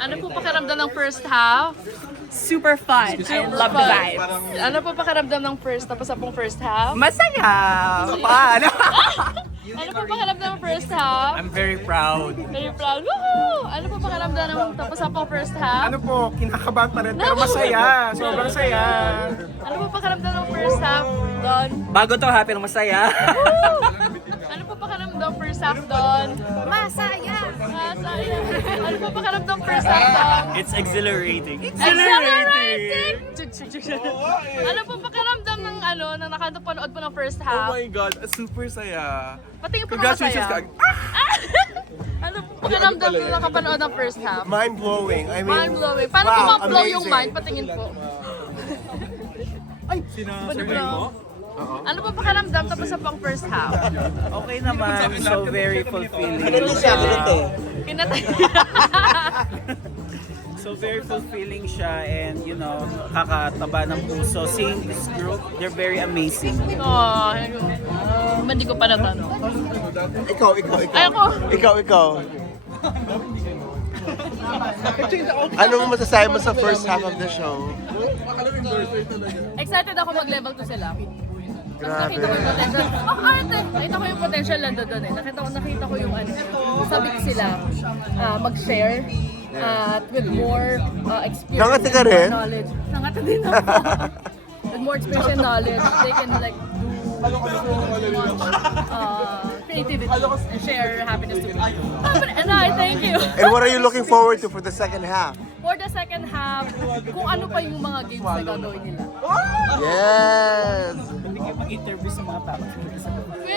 Ano po pakiramdam ng first half? Super fun. I love the vibes. Ano po pakiramdam ng tapos na pong first half? Masaya. Fun. Ano po pakiramdam ng first half? I'm very proud. Very proud. Woohoo! Ano po pakiramdam ng tapos na pong first half? Ano po, kinakabahan pa rin, pero masaya. Sobrang saya. Ano po pakiramdam ng first half, Don? Bago to, happy na masaya. Ano po pakiramdam first half, Don? Masaya! Masaya! Ano po pakiramdam first half, Don? It's exhilarating. Exhilarating! Ano po pakiramdam ng nang nakapanood po ng first Oh half? my God, super saya. Patingin po ng Congratulations masaya. ka. Ano po pakiramdam nung nakapanood ng first half? Mind-blowing. I mean, Mind-blowing. Paano po wow, ma-blow yung amazing. mind? Patingin po. Ano po? Ano po pakiramdam tapos sa pang first half? Okay naman, so very fulfilling. Kinatay. So very fulfilling siya and kakataba ng puso. Seeing this group, they're very amazing. Oh, hindi ko pa natanong. Ikaw. Ay, ako. Ikaw. Ano mo masasabi mo sa first half of the show? Excited ako mag-level 2 sila. Tapos nakita ko yung potential. Nakita ko yung potential nando doon eh. Nakita ko yung sabik sila mag-share at with more experience Nangati ka rin? and knowledge. Nangati din ako. With more experience and knowledge, they can like do so much creativity and share happiness to people. And I thank you. And what are you looking forward to for the second half? For the second half, kung ano pa yung mga games na gagawin nila. Yes! Hindi kayo mag-interview sa mga tao.